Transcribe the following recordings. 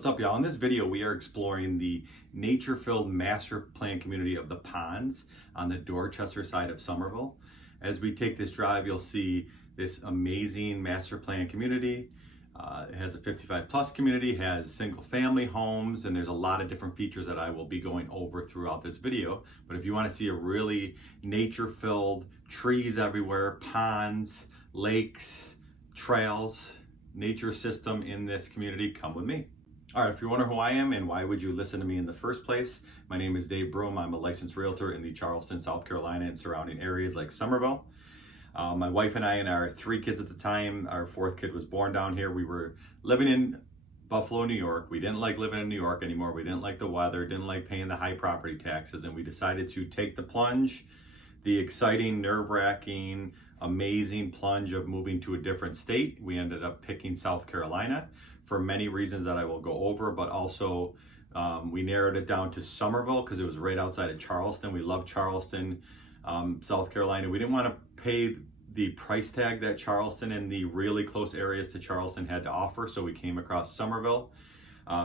What's up, y'all? In this video, we are exploring the nature-filled master plan community of the Ponds on the Dorchester side of Summerville. As we take this drive, you'll see this amazing master plan community. It has a 55 plus community, has single family homes, and there's a lot of different features that I will be going over throughout this video. But if you want to see a really nature-filled, trees everywhere, ponds, lakes, trails, nature system in this community, come with me. All right, if you're wondering who I am and why would you listen to me in the first place, my name is Dave Broom. I'm a licensed realtor in the Charleston, South Carolina and surrounding areas like Summerville. My wife and I and our 3 kids at the time, our 4th kid was born down here. We were living in Buffalo, New York. We didn't like living in New York anymore. We didn't like the weather, didn't like paying the high property taxes, and we decided to take the plunge, the exciting, nerve-wracking, amazing plunge of moving to a different state. We ended up picking South Carolina for many reasons that I will go over, but also we narrowed it down to Summerville because it was right outside of Charleston. We love Charleston, South Carolina. We didn't want to pay the price tag that Charleston and the really close areas to Charleston had to offer, so we came across Summerville.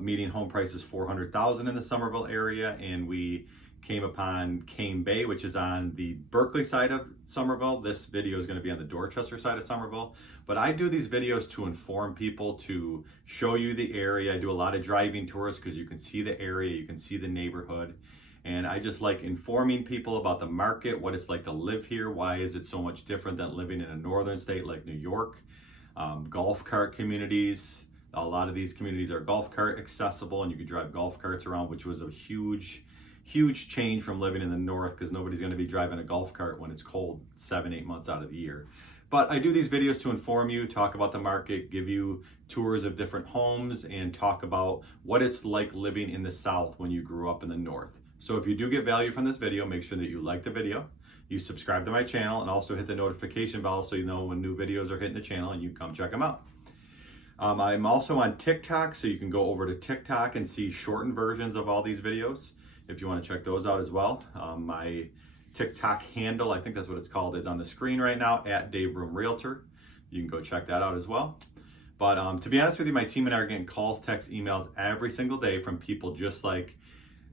Median home price is $400,000 in the Summerville area, and we came upon Cane Bay, which is on the Berkeley side of Summerville. This video is going to be on the Dorchester side of Summerville. But I do these videos to inform people, to show you the area. I do a lot of driving tours because you can see the area, you can see the neighborhood. And I just like informing people about the market, what it's like to live here, why is it so much different than living in a northern state like New York. Golf cart communities. A lot of these communities are golf cart accessible and you can drive golf carts around, which was a huge change from living in the north because nobody's going to be driving a golf cart when it's cold 7-8 months out of the year. But I do these videos to inform you, talk about the market, give you tours of different homes, and talk about what it's like living in the south when you grew up in the north. So if you do get value from this video, make sure that you like the video, you subscribe to my channel, and also hit the notification bell so you know when new videos are hitting the channel and you come check them out. I'm also on TikTok, so you can go over to TikTok and see shortened versions of all these videos if you want to check those out as well. My TikTok handle, I think that's what it's called, is on the screen right now, at Dave Broom Realtor. You can go check that out as well. But to be honest with you, my team and I are getting calls, texts, emails every single day from people just like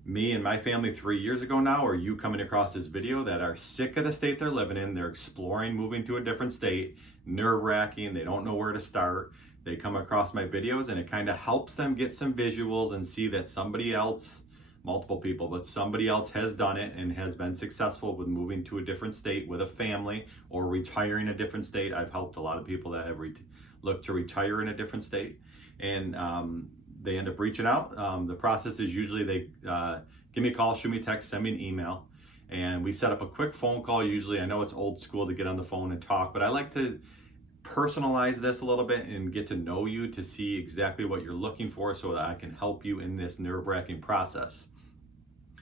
me and my family 3 years ago now, or you coming across this video, that are sick of the state they're living in. They're exploring moving to a different state, nerve-wracking, they don't know where to start. They come across my videos and it kind of helps them get some visuals and see that somebody else, multiple people, but somebody else has done it and has been successful with moving to a different state with a family or retiring a different state. I've helped a lot of people that have looked to retire in a different state, and they end up reaching out. The process is usually they give me a call, shoot me a text, send me an email, and we set up a quick phone call. Usually, I know it's old school to get on the phone and talk, but I like to personalize this a little bit and get to know you to see exactly what you're looking for so that I can help you in this nerve-wracking process.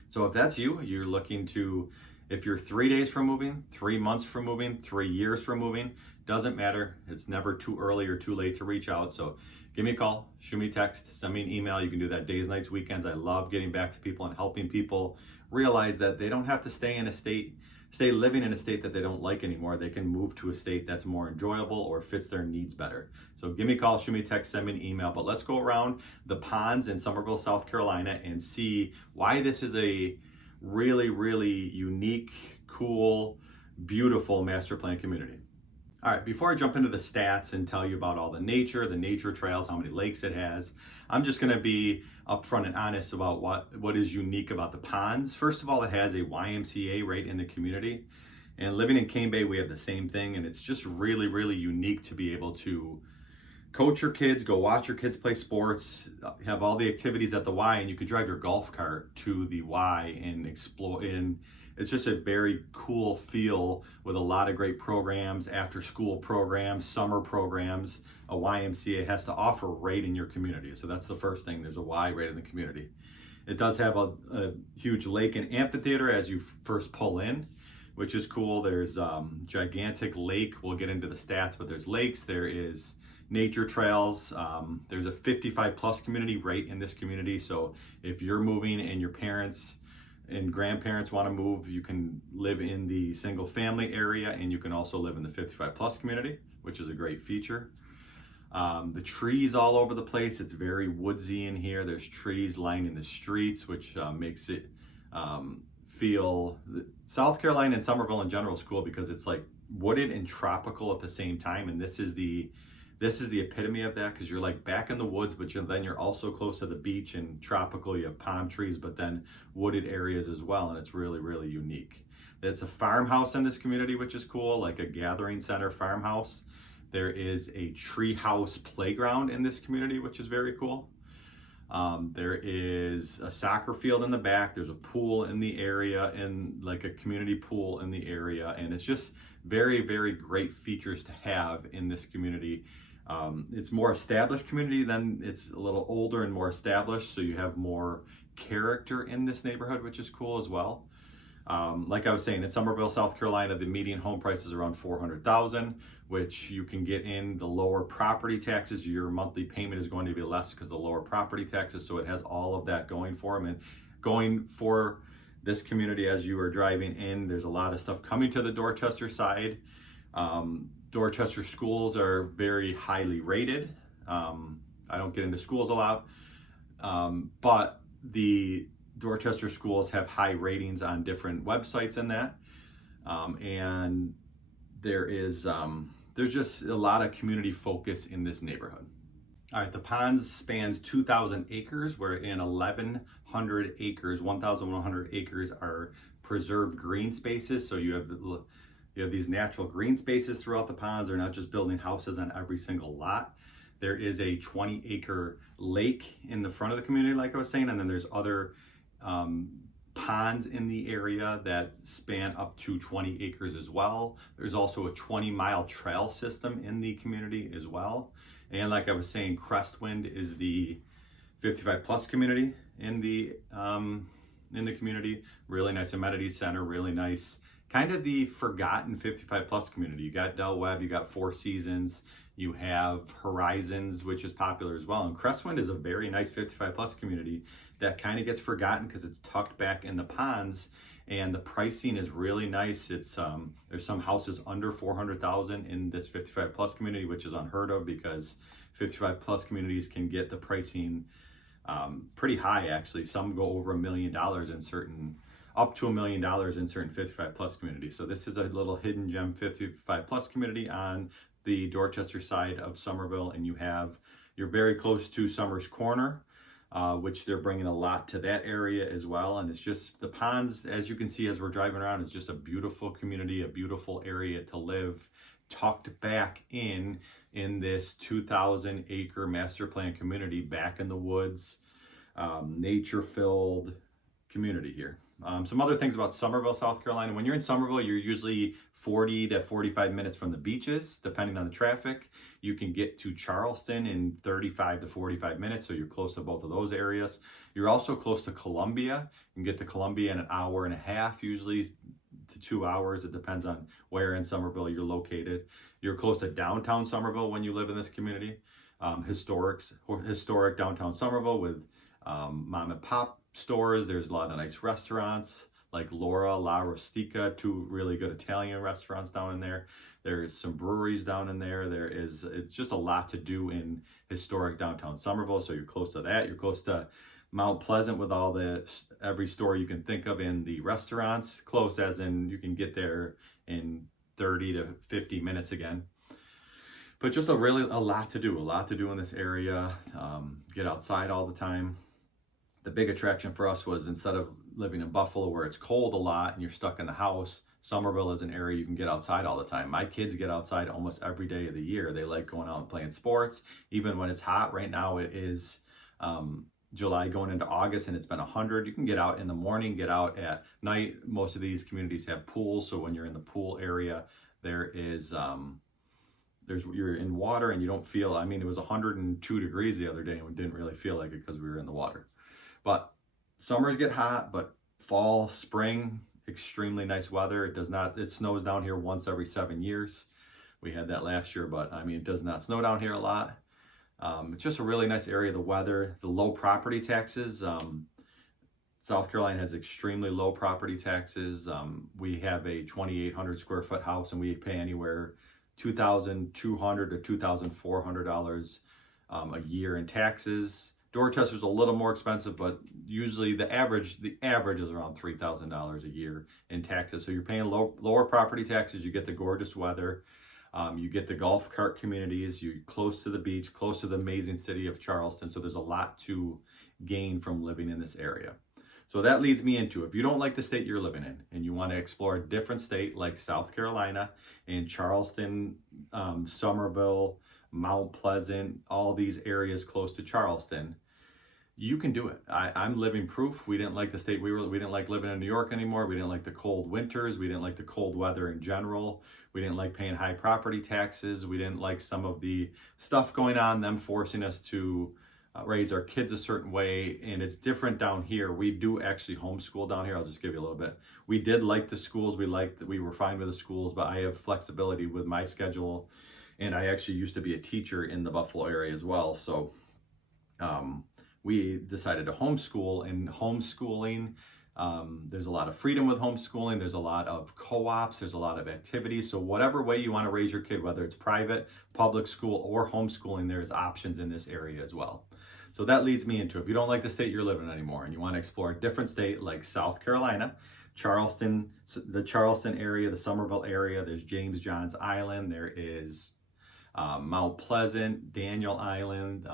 So if that's you, you're looking to, if you're 3 days from moving, 3 months from moving, 3 years from moving, doesn't matter. It's never too early or too late to reach out. So give me a call, shoot me a text, send me an email. You can do that days, nights, weekends. I love getting back to people and helping people realize that they don't have to stay living in a state that they don't like anymore. They can move to a state that's more enjoyable or fits their needs better. So give me a call, shoot me a text, send me an email. But let's go around the ponds in Summerville, South Carolina, and see why this is a really, really unique, cool, beautiful master plan community. All right, before I jump into the stats and tell you about all the nature trails, how many lakes it has, I'm just gonna be upfront and honest about what is unique about the ponds. First of all, it has a YMCA right in the community. And living in Cane Bay, we have the same thing, and it's just really, really unique to be able to coach your kids, go watch your kids play sports, have all the activities at the Y, and you could drive your golf cart to the Y and explore. And it's just a very cool feel with a lot of great programs, after school programs, summer programs. A YMCA has to offer right in your community. So that's the first thing. There's a Y right in the community. It does have a huge lake and amphitheater as you first pull in, which is cool. There's gigantic lake. We'll get into the stats, but there's lakes. There is nature trails. There's a 55 plus community right in this community. So if you're moving and your parents and grandparents want to move, you can live in the single family area and you can also live in the 55 plus community, which is a great feature. The trees all over the place. It's very woodsy in here. There's trees lining the streets, which makes it feel, South Carolina and Summerville in general is cool because it's like wooded and tropical at the same time. And this is the epitome of that, because you're like back in the woods, but then you're also close to the beach and tropical. You have palm trees, but then wooded areas as well. And it's really, really unique. It's a farmhouse in this community, which is cool, like a gathering center farmhouse. There is a tree house playground in this community, which is very cool. There is a soccer field in the back. There's a pool in the area, and like a community pool in the area. And it's just very, very great features to have in this community. It's more established community, then it's a little older and more established. So you have more character in this neighborhood, which is cool as well. Like I was saying, in Summerville, South Carolina, the median home price is around $400,000, which you can get in the lower property taxes. Your monthly payment is going to be less because of the lower property taxes. So it has all of that going for them. And going for this community, as you are driving in, there's a lot of stuff coming to the Dorchester side. Dorchester schools are very highly rated. I don't get into schools a lot, but the Dorchester schools have high ratings on different websites in that. And there's just a lot of community focus in this neighborhood. All right, the Ponds spans 2,000 acres, where in 1,100 acres, 1,100 acres are preserved green spaces. So you have these natural green spaces throughout the ponds. They're not just building houses on every single lot. There is a 20-acre lake in the front of the community, like I was saying, and then there's other ponds in the area that span up to 20 acres as well. There's also a 20-mile trail system in the community as well. And like I was saying, Crestwind is the 55 plus community in the community. Really nice amenity center, really nice, kind of the forgotten 55 plus community. You got Del Webb, you got Four Seasons, you have Horizons, which is popular as well. And Crestwind is a very nice 55 plus community that kind of gets forgotten because it's tucked back in the ponds, and the pricing is really nice. It's there's some houses under $400,000 in this 55 plus community, which is unheard of because 55 plus communities can get the pricing pretty high actually. Some go over $1 million in certain, up to $1 million in certain 55 plus communities. So this is a little hidden gem 55 plus community on the Dorchester side of Summerville, and you're very close to Summers Corner, which they're bringing a lot to that area as well. And it's just, the ponds, as you can see as we're driving around, is just a beautiful community, a beautiful area to live, tucked back in this 2,000 acre master plan community, back in the woods, nature filled community here. Some other things about Summerville, South Carolina. When you're in Summerville, you're usually 40 to 45 minutes from the beaches, depending on the traffic. You can get to Charleston in 35 to 45 minutes, so you're close to both of those areas. You're also close to Columbia. You can get to Columbia in an hour and a half, usually to 2 hours. It depends on where in Summerville you're located. You're close to downtown Summerville when you live in this community. Historic downtown Summerville with mom and pop stores. There's a lot of nice restaurants like Laura, La Rustica, two really good Italian restaurants down in there. There's some breweries down in there. It's just a lot to do in historic downtown Summerville. So you're close to that. You're close to Mount Pleasant with every store you can think of in the restaurants. Close as in you can get there in 30 to 50 minutes again. But just a lot to do in this area. Get outside all the time. The big attraction for us was, instead of living in Buffalo where it's cold a lot and you're stuck in the house, Summerville is an area you can get outside all the time. My kids get outside almost every day of the year. They like going out and playing sports, even when it's hot. Right now it is July going into August and it's been 100. You can get out in the morning, get out at night. Most of these communities have pools, so when you're in the pool area, you're in water and you don't feel, it was 102 degrees the other day and we didn't really feel like it because we were in the water. But summers get hot, but fall, spring, extremely nice weather. It snows down here once every 7 years. We had that last year, but it does not snow down here a lot. It's just a really nice area. The weather, the low property taxes. South Carolina has extremely low property taxes. We have a 2,800 square foot house and we pay anywhere $2,200 to $2,400 a year in taxes. Dorchester's a little more expensive, but usually the average is around $3,000 a year in taxes. So you're paying lower property taxes. You get the gorgeous weather. You get the golf cart communities. You're close to the beach, close to the amazing city of Charleston. So there's a lot to gain from living in this area. So that leads me into, if you don't like the state you're living in and you want to explore a different state like South Carolina and Charleston, Summerville, Mount Pleasant, all these areas close to Charleston, you can do it. I'm living proof. We didn't like the state we didn't like living in New York anymore. We didn't like the cold winters. We didn't like the cold weather in general. We didn't like paying high property taxes. We didn't like some of the stuff going on, them forcing us to raise our kids a certain way. And it's different down here. We do actually homeschool down here. I'll just give you a little bit. We did like the schools. We were fine with the schools, but I have flexibility with my schedule. And I actually used to be a teacher in the Buffalo area as well. So we decided to homeschool, and homeschooling, there's a lot of freedom with homeschooling. There's a lot of co-ops. There's a lot of activities. So whatever way you want to raise your kid, whether it's private, public school, or homeschooling, there's options in this area as well. So that leads me into, if you don't like the state you're living in anymore and you want to explore a different state like South Carolina, Charleston, the Charleston area, the Summerville area, there's James Johns Island, there is Mount Pleasant, Daniel Island,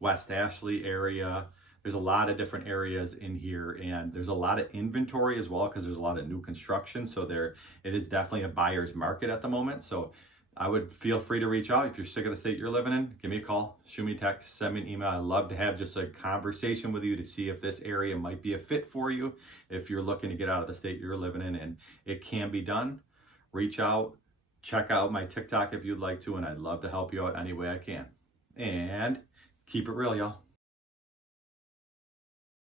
West Ashley area. There's a lot of different areas in here, and there's a lot of inventory as well because there's a lot of new construction. So it is definitely a buyer's market at the moment. So I would feel free to reach out. If you're sick of the state you're living in, give me a call, shoot me a text, send me an email. I'd love to have just a conversation with you to see if this area might be a fit for you. If you're looking to get out of the state you're living in and it can be done, reach out, check out my TikTok if you'd like to, and I'd love to help you out any way I can. And keep it real, y'all.